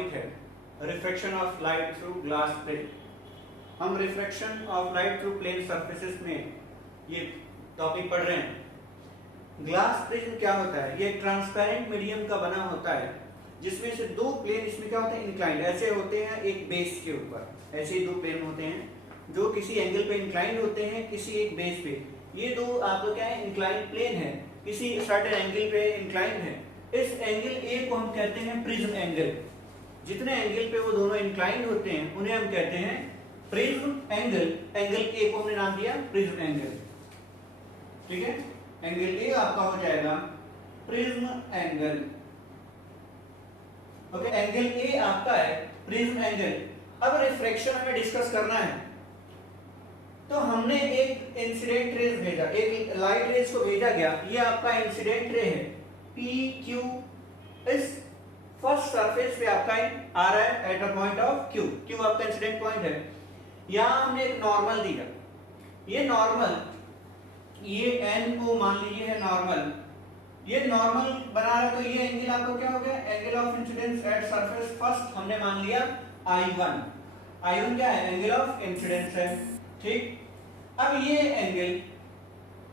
Topic है refraction of light through glass plane. हम refraction of light through plane surfaces में ये topic पढ़ रहे हैं। ग्लास प्रिज्म क्या होता है? ये एक ट्रांसपेरेंट मीडियम का बना होता है जिसमें से दो प्लेन इसमें क्या होते हैं, इंक्लाइंड ऐसे होते हैं एक बेस के ऊपर। ऐसे ही दो प्लेन होते हैं जो किसी एंगल पे इंक्लाइंड होते हैं, किसी एक बेस पे। ये दो आपको क्या है, इंक्लाइंड प्लेन है, किसी सर्टेन एंगल पे इंक्लाइंड है। इस एंगल ए को हम कहते हैं प्रिज्म एंगल। जितने एंगल पे वो दोनों इंक्लाइंड होते हैं उन्हें हम कहते हैं प्रिज्म एंगल। एंगल ए को हमने नाम दिया प्रिज्म एंगल। ठीक है, एंगल ए आपका हो जाएगा prism angle. Okay, angle A आपका है प्रिज्म एंगल। अब रिफ्रैक्शन हमें डिस्कस करना है, तो हमने एक इंसिडेंट रेज भेजा, एक लाइट रेज को भेजा गया। ये आपका इंसिडेंट रे है पी क्यू। इस फर्स्ट सरफेस पे आपका आ रहा है at a point of Q. Q आपका इंसिडेंट पॉइंट है। यहां हमने एक नॉर्मल दिया। ये नॉर्मल, ये एन को मान लीजिए है नॉर्मल। ये नॉर्मल बना रहा है तो ये एंगल आपको क्या हो गया, angle of incidence at surface first हमने मान लिया I1। I1 क्या है, एंगल ऑफ इंसिडेंस है। ठीक, अब ये एंगल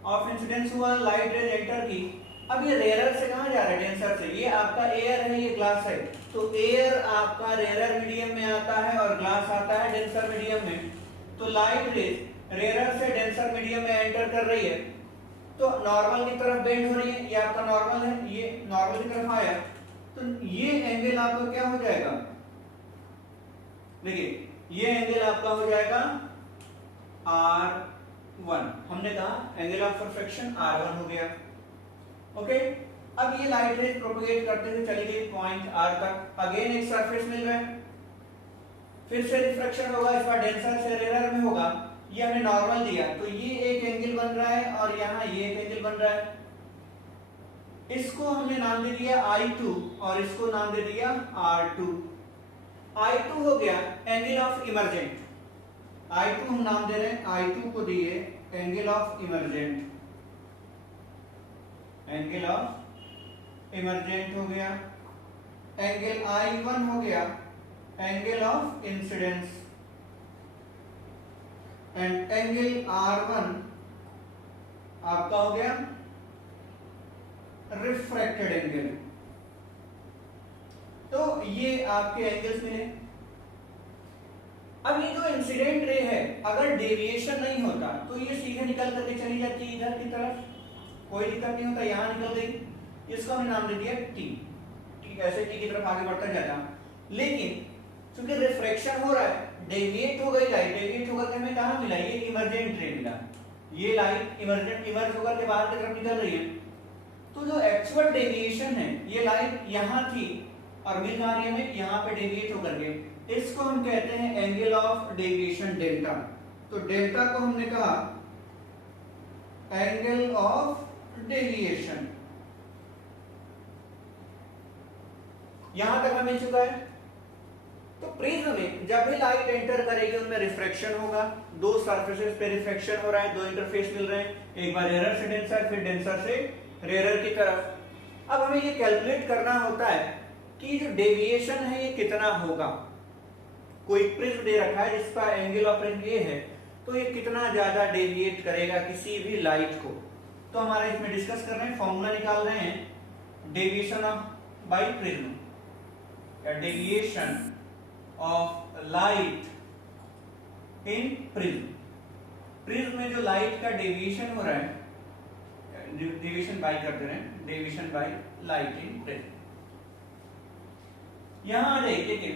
ऑफ इंसिडेंस हुआ, लाइट रेज एंटर की। अब ये रेयरर से कहां जा रहा है, डेंसर से। ये आपका एयर है, ये ग्लास है, तो एयर आपका रेयरर मीडियम में आता है और ग्लास आता है डेंसर मीडियम में। तो लाइट रेज रेयरर से डेंसर मीडियम में एंटर कर रही है तो नॉर्मल की तरफ बेंड हो रही है। ये आपका नॉर्मल है, ये नॉर्मल की तरफ आया तो ये एंगल आपका क्या हो जाएगा, देखिए ये एंगल आपका हो जाएगा R1। हमने कहा एंगल ऑफ रिफ्रैक्शन R1 हो गया। ओके, अब ये लाइट रेज प्रोपेगेट करते हुए चली गई पॉइंट R तक। अगेन एक सरफेस मिल रहा है, फिर से रिफ्रैक्शन होगा, इस बार डेंसर से रेयरर में होगा। ये हमने नॉर्मल दिया तो ये एक एंगल बन रहा है और यहाँ ये एक एंगल बन रहा है। इसको हमने नाम दे दिया I2 और इसको नाम दे दिया R2। I2 हो गया एंगल ऑफ इमर्जेंट। I2 हम नाम दे रहे हैं, I2 को दिए angle of emergent. Angle of emergent हो गया। एंगल I1 हो गया angle of incidence. And angle R1 आपका हो गया रिफ्रैक्टेड एंगल। तो ये आपके एंगल्स मिले। अब ये जो इंसिडेंट रे है, अगर डेविएशन नहीं होता तो ये सीधे निकल करके चली जाती है इधर की तरफ, कोई दिक्कत नहीं होता, यहां निकल गई। इसको हमने नाम दे दिया टी। ठीक, ऐसे टी की तरफ आगे बढ़ता जाता। लेकिन क्योंकि रिफ्रैक्शन हो रहा है, डेविएट हो गई लाइट, डेविएट होकर के हमें कहां मिला, ये इमर्जेंट रे मिला। ये लाइट इमर्जेंट इमर्ज होकर के बाहर की तरफ निकल रही है। तो जो एक्चुअल डेविएशन है, ये लाइट यहां थी और मिल जा रही है हमें यहां पे डेविएट होकर के। इसको हम कहते हैं एंगल ऑफ डेविएशन डेल्टा। तो डेल्टा को हमने कहा एंगल ऑफ डेविएशन। यहां तक हमें मिल चुका है। तो प्रिज्म में जब भी लाइट एंटर करेगी उनमें रिफ्रैक्शन होगा। दो सरफेसेस पे रिफ्रैक्शन हो रहा है, दो इंटरफेस मिल रहे हैं, एक बार रेयरर से डेंसर, फिर डेंसर से रेयरर की तरफ। अब हमें ये कैलकुलेट करना होता है कि जो डेविएशन है ये कितना होगा। कोई प्रिज्म दे रखा है जिसका एंगल ऑफ प्रिज्म ये है, तो ये कितना ज्यादा डेविएट करेगा किसी भी लाइट को। तो हमारा इसमें डिस्कस कर रहे हैं, फॉर्मूला निकाल रहे हैं डेविएशन ऑफ बाय प्रिज्म या deviation of light in prism. Prism में जो लाइट का डेविएशन हो रहा है, डेविएशन बाय करते रहे, deviation by light in prism. यहां देखिए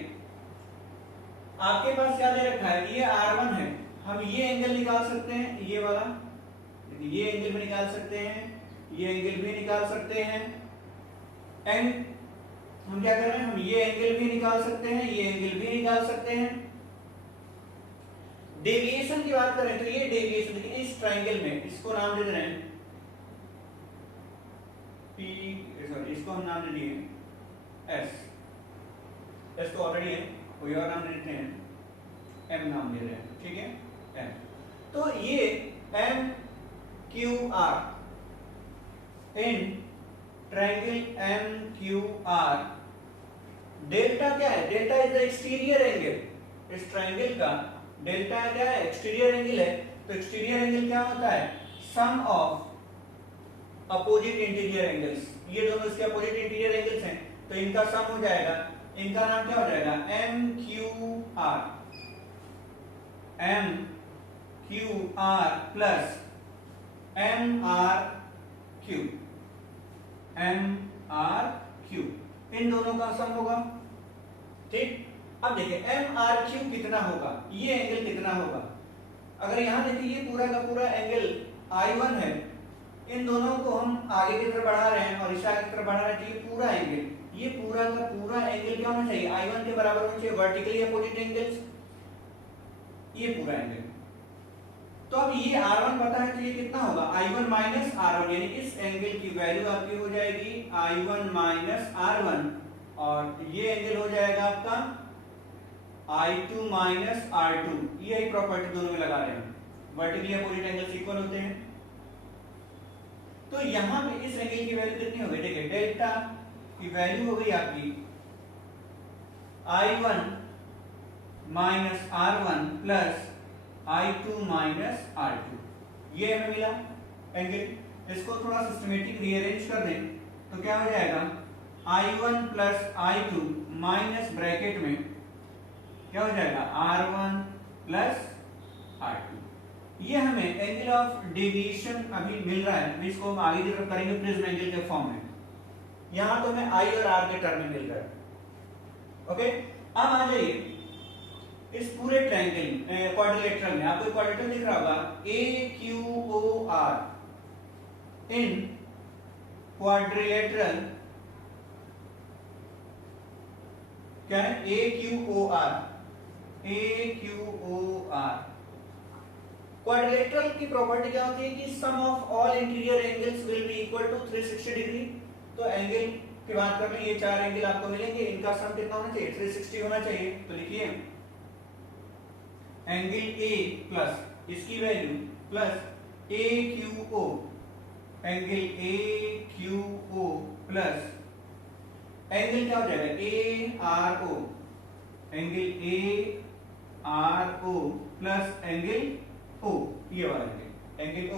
आपके पास क्या दे रखा है, ये R1 है। हम ये एंगल निकाल सकते हैं, ये वाला, ये एंगल भी निकाल सकते हैं, ये एंगल भी निकाल सकते हैं। एंड हम क्या कर रहे हैं, हम ये एंगल भी निकाल सकते हैं, ये एंगल भी निकाल सकते हैं। डेविएशन की बात करें तो ये डेविएशन, लेकिन इस ट्रायंगल में इसको नाम दे रहे हैं P, सॉरी इसको हम नाम दे दिए S। S तो ऑलरेडी है, कोई और नाम दे देते हैं, M नाम दे रहे हैं। ठीक है, M। तो ये MQR in triangle MQR delta क्या है? Delta is the exterior angle. इस ट्रायंगल का डेल्टा क्या है? एक्सटीरियर एंगल है। तो एक्सटीरियर एंगल क्या होता है? सम ऑफ अपोजिट इंटीरियर एंगल्स। ये दोनों इसके अपोजिट इंटीरियर एंगल्स हैं, तो इनका सम हो जाएगा। इनका नाम क्या हो जाएगा? M Q R. M Q R plus M R Q. M R Q, इन दोनों का सम होगा। ठीक, अब देखिए एम आर क्यू कितना होगा, ये एंगल कितना होगा। अगर यहां देखिए ये पूरा का पूरा एंगल I1 है, इन दोनों को हम आगे की तरफ बढ़ा रहे हैं और इसे आगे की तरफ बढ़ा रहे हैं, तो ये पूरा एंगल, ये पूरा का पूरा एंगल क्या होना चाहिए? I1 के बराबर होना चाहिए, वर्टिकली अपोजिट एंगल्स, ये पूरा एंगल। तो अब ये R1 पता है, तो ये कितना होगा? I1 माइनस R1, यानी इस एंगल की वैल्यू आपकी हो जाएगी I1 माइनस R1, और ये एंगल हो जाएगा आपका I2 माइनस R2। यही प्रॉपर्टी दोनों में लगा रहे हैं, वर्टिकली अपोजिट एंगल्स इक्वल होते हैं। तो यहां पे इस एंगल की वैल्यू कितनी हो गई? देखिए डेल्टा की वैल्यू हो गई आपकी I1 minus R1 plus I2 minus R2, ये हमें मिला एंगल। इसको थोड़ा सिस्टमेटिक रीअरेंज कर दें तो क्या हो जाएगा? I1 plus I2 minus bracket में क्या हो जाएगा? R1 plus R2। ये हमें एंगल ऑफ डेविएशन अभी मिल रहा है, इसको हम आगे की तरफ करेंगे प्रिज्म एंगल के फॉर्म में। यहां तो हमें I और R के टर्म में मिल रहा है। ओके, अब आ जाइए इस पूरे ट्रायंगल क्वाड्रिलेटरल में। आपको क्वाड्रिलेटरल दिख रहा होगा AQOR। इन क्वाड्रिलेटरल क्या है? AQOR। AQOR क्वाड्रिलेटरल की प्रॉपर्टी क्या होती है कि sum of all interior angles will be equal to 360 degree. तो एंगल की बात कर लें, ये चार एंगल आपको मिलेंगे, इनका सम कितना होना चाहिए? 360 होना चाहिए। तो लिखिए एंगल A प्लस इसकी value plus AQO, angle AQO plus angle क्या हो जाएगा? ARO, angle ARO plus angle O, ये वाला एंगल, एंगल O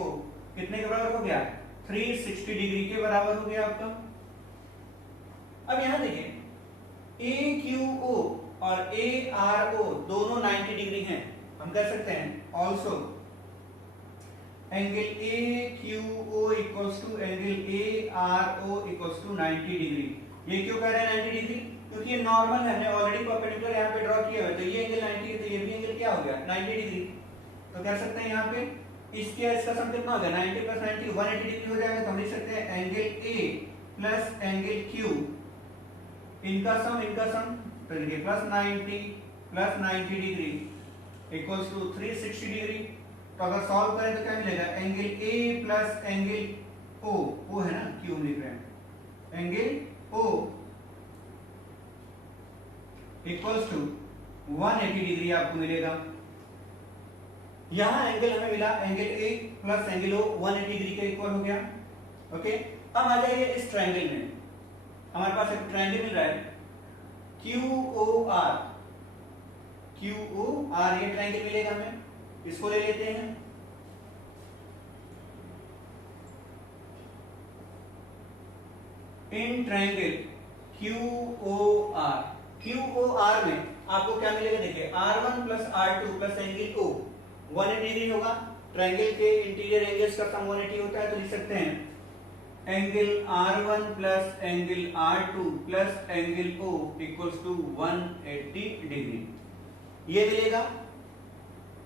कितने के बराबर हो गया? 360 डिग्री के बराबर हो गया आपका। अब यहां देखिए AQO और ARO दोनों 90 डिग्री हैं। हम कह सकते हैं also angle AQO equals to angle ARO equals to 90 degree. ये क्यों कह रहे हैं 90 डिग्री? क्योंकि ये नॉर्मल है, हमने ऑलरेडी परपेंडिकुलर यहाँ पे ड्रॉ किया हुआ है, तो ये एंगल 90 है, तो ये भी एंगल क्या हो गया? 90 डिग्री। तो कह सकते हैं यहाँ पे इसका सम कितना हो गया? 90 प्लस 90 180 डिग्री हो जाएगा। तो हम लिख सकते हैं angle A plus angle Q, इनका सम तो देखिए plus 90 degree equals to 360 degree. तो अगर सॉल्व करें तो क्या मिलेगा? Angle A plus angle O है ना, Q लिख रहे हैं, angle O equals to 180 degree आपको मिलेगा। यहां एंगल हमें मिला angle A plus angle O 180 degree के इक्वल हो गया। ओके, अब आ जाइए इस ट्रायंगल में। हमारे पास एक ट्रायंगल मिल रहा है QOR, ये ट्रायंगल मिलेगा हमें, इसको ले लेते हैं। इन ट्रायंगल QOR में आपको क्या मिलेगा? देखिए R1 plus R2 plus angle O 180 degree होगा। ट्रायंगल के इंटीरियर एंगल्स का सम 180 होता है, तो लिख सकते हैं angle R1 plus angle R2 plus angle O equals to 180 degree, ये मिलेगा।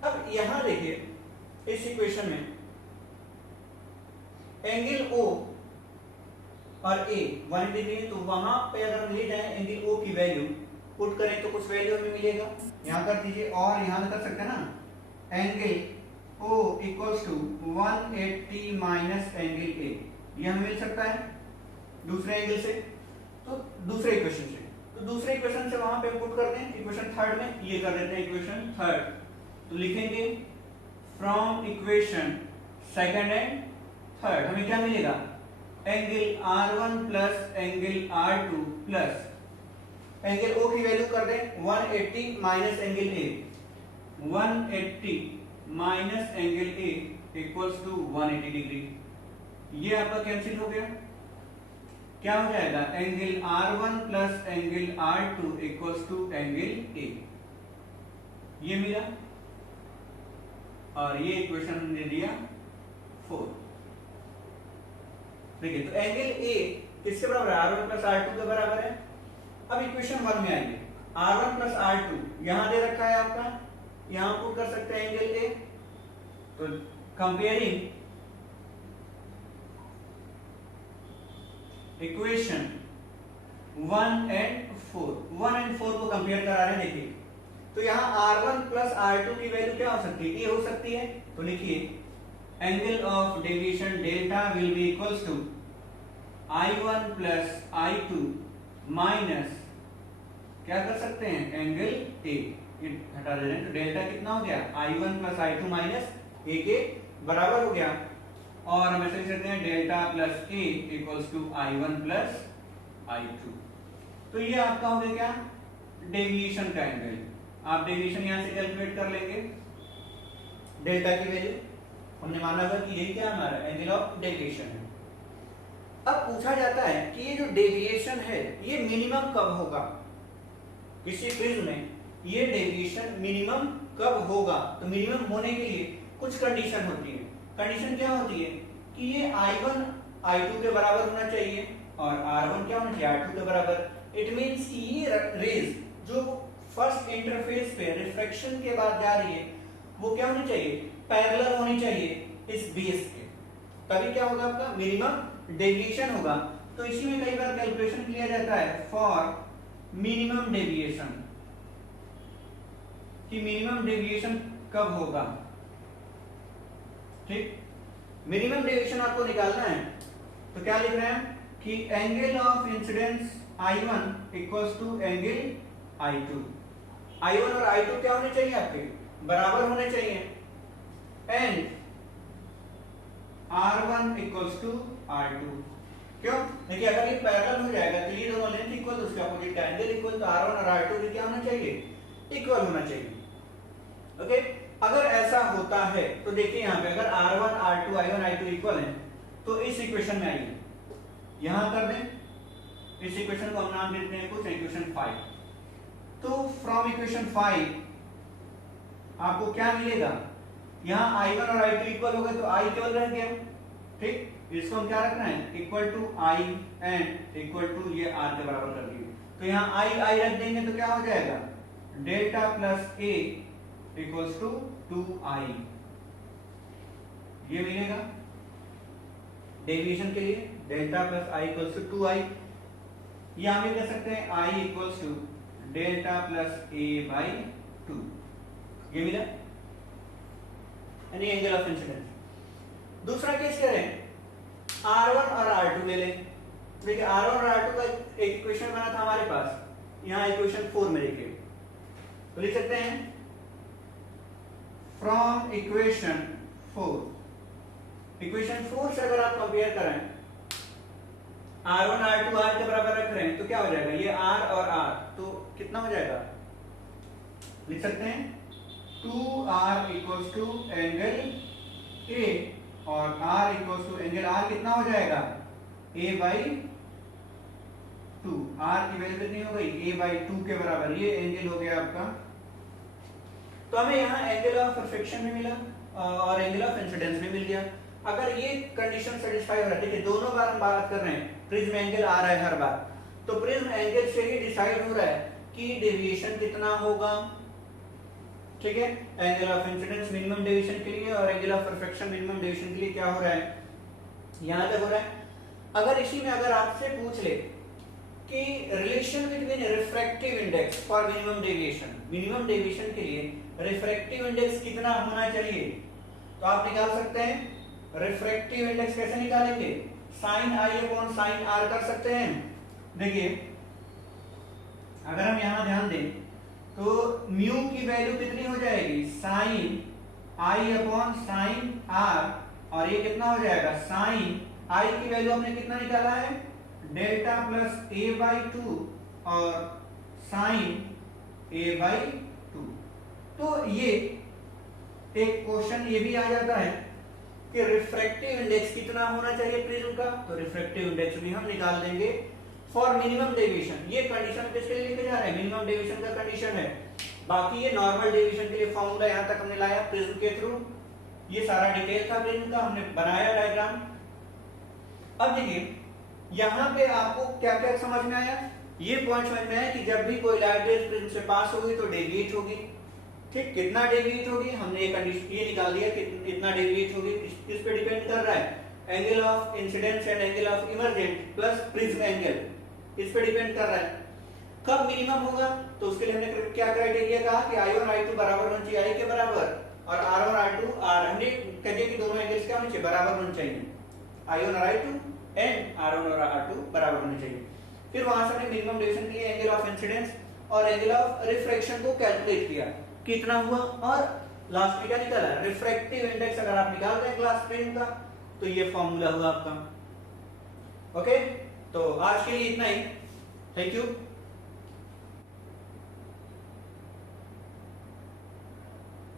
अब यहां देखिए इस इक्वेशन में एंगल O और A 180 डिग्री है, तो वहां पे अगर हम ले जाएं एंगल O की वैल्यू पुट करें तो कुछ वैल्यू हमें मिलेगा। यहां कर दीजिए और यहां कर सकते हैं ना, angle O equals to 180 minus angle A, ये हमें मिल सकता है दूसरे एंगल से, तो दूसरे इक्वेशन से। तो दूसरे इक्वेशन से वहां पे पुट करते हैं इक्वेशन थर्ड में, ये कर देते हैं इक्वेशन थर्ड। तो लिखेंगे from equation second and third हमें क्या मिलेगा? Angle R1 plus angle R2 plus angle O की वैल्यू कर दें 180 minus angle A, 180 minus angle A equals to 180 degree. ये आपका कैंसिल हो गया, क्या हो जाएगा angle R1 plus angle R2 equals to angle A, ये मिला और ये इक्वेशन हमने दिया 4। देखिए तो एंगल ए किसके बराबर है, R1 प्लस R2 के बराबर है। अब इक्वेशन 1 में आइए, R1 प्लस R2 यहां दे रखा है आपका, यहां पुट कर सकते हैं एंगल ए। तो कंपेयरिंग इक्वेशन 1 एंड 4, 1 एंड 4 को कंपेयर करा रहे हैं। देखिए तो यहाँ R1 प्लस R2 की वैल्यू क्या हो सकती है, ए हो सकती है। तो लिखिए angle of deviation delta will be equals to I1 plus I2 minus क्या कर सकते हैं एंगल ए, ये हटा दे रहे हैं। तो डेल्टा कितना हो गया I1 प्लस I2 माइनस ए के बराबर हो गया। और हम ऐसे लिख सकते हैं delta plus A equals to I1 plus I2। तो ये आपका हो गया क्या डेविएशन का एंगल। आप डेविएशन यहां से कैलकुलेट कर लेंगे, डेल्टा की वैल्यू हमने माना हुआ कि यही क्या हमारा एंगल ऑफ डेविएशन है। अब पूछा जाता है कि ये जो डेविएशन है ये मिनिमम कब होगा, किसी प्रिज्म में ये डेविएशन मिनिमम कब होगा। तो मिनिमम होने के लिए कुछ कंडीशन होती है। कंडीशन क्या होती है कि ये I1 I2 के बराबर होना चाहिए और R1 क्या होना चाहिए R2 के बराबर। इट मींस कि ये रेज जो फर्स्ट इंटरफेस पे रिफ्रैक्शन के बाद जा रही है वो क्या होनी चाहिए, पैरेलल होनी चाहिए इस बेस के, तभी क्या होगा आपका मिनिमम डेविएशन होगा। तो इसी में कई बार कैलकुलेशन किया जाता है फॉर मिनिमम डेविएशन, कि मिनिमम डेविएशन कब होगा। ठीक, मिनिमम डेविएशन आपको निकालना है तो क्या लिख रहे हैं कि angle of incidence I1 equals to angle I2। I1 और I2 क्या होने चाहिए आपके बराबर होने चाहिए, and R1 equals to R2। क्यों, देखिए अगर ये पैरेलल हो जाएगा तो ये दोनों लेंथ इक्वल, उसके अपोजिट का एंगल इक्वल, तो R1 और R2 भी क्या होना चाहिए इक्वल होना चाहिए। ओके, अगर ऐसा होता है तो देखिए यहाँ पे अगर R1 R2 I1 I2 equal है तो इस इक्वेशन में आइए, यहां कर दें इस इक्वेशन को हम नाम देते हैं कुछ इक्वेशन 5। तो फ्रॉम इक्वेशन 5 आपको क्या मिलेगा, यहाँ I1 और I2 इक्वल हो गए तो I केवल रह गया। ठीक, इसको हम क्या रखना है equal to I and equal to ये R के बराबर कर दिए। तो यहाँ I रख देंगे तो क्या हो जाएगा delta plus A equals to 2I, ये मिलेगा डेविएशन के लिए delta plus I equals to 2I। यहां भी कह सकते हैं I equals to delta plus A by 2, ये मिला यानी एंगल ऑफ इंसिडेंस। दूसरा केस करें R1 और R2 ले लें। देखिए R1 और R2 का एक इक्वेशन बना था हमारे पास, यहाँ इक्वेशन 4 में देखिए तो लिख सकते हैं फ्रॉम इक्वेशन 4, इक्वेशन 4 से अगर आप कंपेयर करें R1 R2 R के बराबर रख रहे हैं तो क्या हो जाएगा, ये R और R तो कितना हो जाएगा, लिख सकते हैं 2R equals to angle A और R equals to angle R कितना हो जाएगा A बाई 2। R की वैल्यू कितनी हो गई A बाई 2 के बराबर, ये एंगल हो गया आपका। तो हमें यहाँ एंगल ऑफ रिफ्रैक्शन भी मिला और एंगल ऑफ इंसिडेंस भी मिल गया। अगर ये कंडीशन सेटिस्फाई हो रहा है, देखिए दोनों बार हम बात कर रहे हैं प्रिज्म एंगल आ रहा है हर बार, तो प्रिज्म एंगल से ही डिसाइड हो रहा है कि डेविएशन कितना होगा। ठीक है, angle of incidence minimum deviation के लिए और angle of refraction minimum deviation के लिए क्या हो रहा है, यहां तक हो रहा है। अगर इसी में अगर आपसे पूछ ले कि relation between refractive index for minimum deviation के लिए रिफ्रैक्टिव इंडेक्स कितना होना चाहिए, तो आप निकाल सकते हैं रिफ्रैक्टिव इंडेक्स। कैसे निकालेंगे, sine I upon sine R कर सकते हैं। देखिए अगर हम यहां ध्यान दें तो म्यू की वैल्यू कितनी हो जाएगी, sine I upon sine R, और ये कितना हो जाएगा साइन I की वैल्यू हमने कितना निकाला है डेल्टा प्लस A बाई 2 और साइन a/2। तो ये एक क्वेश्चन ये भी आ जाता है कि रिफ्रैक्टिव इंडेक्स कितना होना चाहिए प्रिज्म का, तो रिफ्रैक्टिव इंडेक्स भी हम निकाल देंगे फॉर मिनिमम डेविएशन। ये कंडीशन किसके लिए लेके जा रहे हैं, मिनिमम डेविएशन का कंडीशन है। बाकी ये नॉर्मल डेविएशन के लिए फॉर्मूला यहां तक हमने लाया प्रिज्म के थ्रू। ये सारा डिटेल था प्रिज्म का, हमने बनाया डायग्राम। अब देखिए यहां पे आपको क्या क्या समझ में आया, ये पॉइंट समझ में आया कि जब भी कोई लाइट रेज प्रिज्म से पास होगी तो डेविएट होगी। ठीक, कितना डेविएट होगी, हमने ये कंडीशन ये निकाल दिया कि इतना डेविएट होगी। किस पे डिपेंड कर रहा है, angle of incidence and angle of emergent plus prism angle, इस पे डिपेंड कर रहा है। कब मिनिमम होगा, तो उसके लिए हमने क्या क्राइटेरिया कहा कि I1 I2 बराबर होना चाहिए I के बराबर, और R1 R2 हमने कह दिया कि दोनों एंगल्स क्या होने चाहिए, बराबर होने चाहिए। I1 और I2 एंड R1 और R2 बराबर होने चाहिए। फिर वहां से हमने मिनिमम डेविएशन के लिए एंगल ऑफ इंसिडेंस और एंगल ऑफ रिफ्रैक्शन को कैलकुलेट किया कितना हुआ, और लास्ट में क्या निकला, रिफ्रैक्टिव इंडेक्स अगर आप निकाल रहे हैं ग्लास प्रिज्म का तो ये फॉर्मूला हुआ आपका। ओके, तो आज के लिए इतना ही। Thank you.